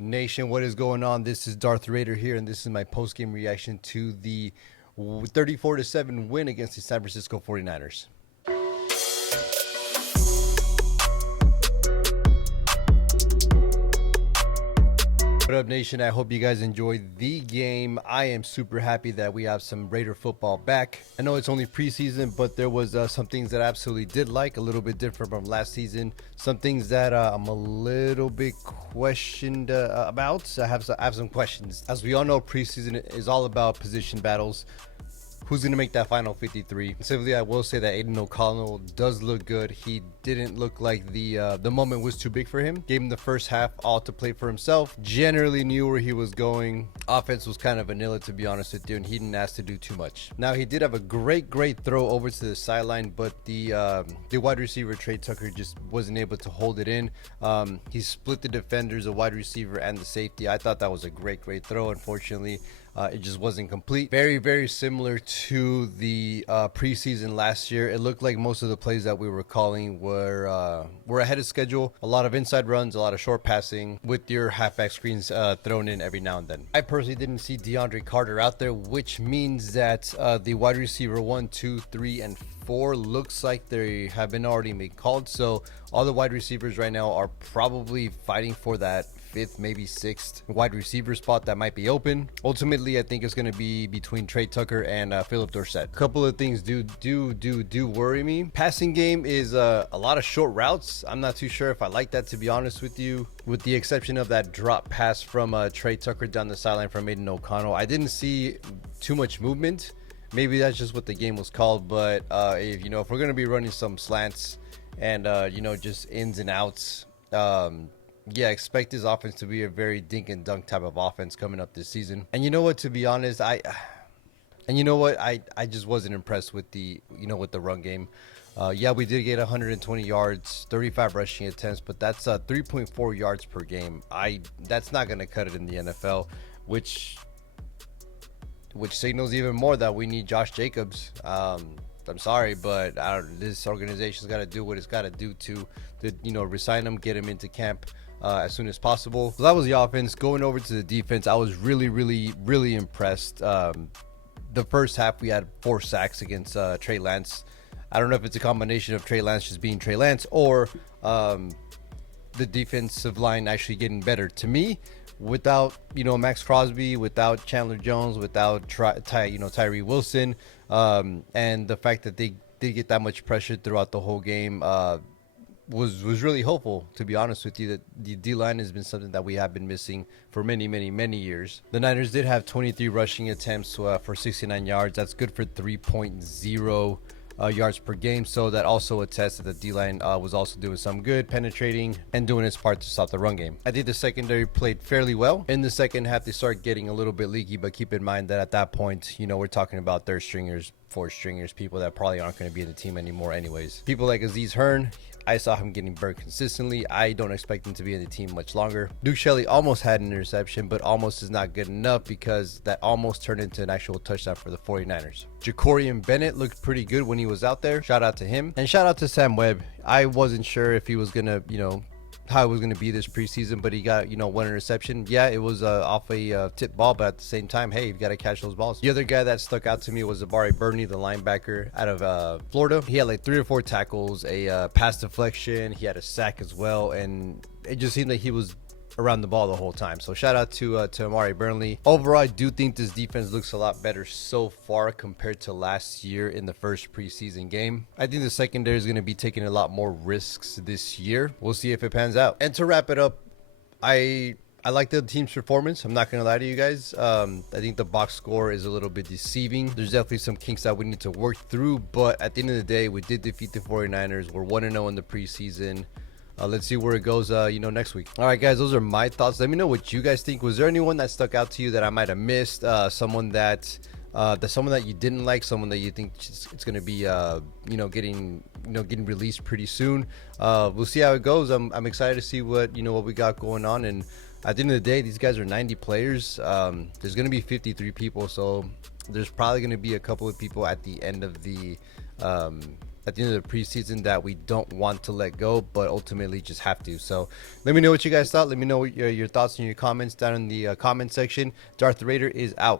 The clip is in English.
Nation, what is going on? This is Darth Raider here, and this is my post-game reaction to the 34-7 win against the San Francisco 49ers. What up, Nation? I hope you guys enjoyed the game. I am super happy that we have some Raider football back. I know it's only preseason, but there was some things that I absolutely did like, a little bit different from last season. Some things that I'm a little bit questioned about. I have some questions. As we all know, preseason is all about position battles. Who's going to make that final 53? Simply, I will say that Aiden O'Connell does look good. He didn't look like the moment was too big for him. Gave him the first half all to play for himself. Generally knew where he was going. Offense was kind of vanilla, to be honest with you, and he didn't ask to do too much. Now, he did have a great throw over to the sideline, but the wide receiver, Trey Tucker, just wasn't able to hold it in. He split the defenders, the wide receiver, and the safety. I thought that was a great throw. Unfortunately, it just wasn't complete. Very similar to the preseason last year. It looked like most of the plays that we were calling were ahead of schedule. A lot of inside runs, a lot of short passing with your halfback screens thrown in every now and then. I personally didn't see DeAndre Carter out there, which means that the wide receiver 1, 2, 3, and 4 looks like they have been already made called. So all the wide receivers right now are probably fighting for that 5th, maybe 6th wide receiver spot that might be open. Ultimately, I think it's going to be between Trey Tucker and Philip Dorsett. A couple of things do worry me. Passing game is a lot of short routes. I'm not too sure if I like that, to be honest with you, with the exception of that drop pass from Trey Tucker down the sideline from Aiden O'Connell. I didn't see too much movement. Maybe that's just what the game was called, but if we're going to be running some slants and just ins and outs, yeah, expect this offense to be a very dink and dunk type of offense coming up this season. And you know what, to be honest, I just wasn't impressed with the run game. Yeah, we did get 120 yards, 35 rushing attempts, but that's 3.4 yards per game. That's not going to cut it in the NFL, which signals even more that we need Josh Jacobs. I'm sorry, but this organization's got to do what it's got to do to resign him, get him into camp as soon as possible. So that was the offense. Going over to the defense, I was really impressed. The first half, we had 4 sacks against Trey Lance. I don't know if it's a combination of Trey Lance just being Trey Lance or the defensive line actually getting better. To me, without Max Crosby, without Chandler Jones, without Tyree Wilson, and the fact that they did get that much pressure throughout the whole game was really hopeful, to be honest with you. That the D-line has been something that we have been missing for many years. The Niners did have 23 rushing attempts for 69 yards. That's good for 3.0 yards per game, so that also attests that the D-line was also doing some good penetrating and doing its part to stop the run game. I think the secondary played fairly well. In the second half, they start getting a little bit leaky, but keep in mind that at that point, we're talking about third stringers, fourth stringers, people that probably aren't going to be in the team anymore anyways. People like Aziz Hearn, I saw him getting burnt consistently. I don't expect him to be in the team much longer. Duke Shelley almost had an interception, but almost is not good enough because that almost turned into an actual touchdown for the 49ers. Jacorian Bennett looked pretty good when he was out there. Shout out to him. And shout out to Sam Webb. I wasn't sure if he was going to, how it was going to be this preseason, but he got 1 interception. Yeah, it was off a tip ball, but at the same time, hey, you've got to catch those balls. The other guy that stuck out to me was Abari Burney, the linebacker out of Florida. He had like 3 or 4 tackles, a pass deflection, he had a sack as well, and it just seemed like he was around the ball the whole time. So shout out to Amari Burnley. Overall, I do think this defense looks a lot better so far compared to last year in the first preseason game. I think the secondary is going to be taking a lot more risks this year. We'll see if it pans out. And to wrap it up, I like the team's performance. I'm not going to lie to you guys. I think the box score is a little bit deceiving. There's definitely some kinks that we need to work through, but at the end of the day, we did defeat the 49ers. We're 1-0 in the preseason. Let's see where it goes, next week. All right, guys, those are my thoughts. Let me know what you guys think. Was there anyone that stuck out to you that I might have missed? Someone that you didn't like, someone that you think it's going to be, getting released pretty soon. We'll see how it goes. I'm excited to see what we got going on. And at the end of the day, these guys are 90 players. There's going to be 53 people, so there's probably going to be a couple of people at the end of the at the end of the preseason that we don't want to let go, but ultimately just have to. So let me know what you guys thought. Let me know your thoughts and your comments down in the comment section. Darth Raider is out.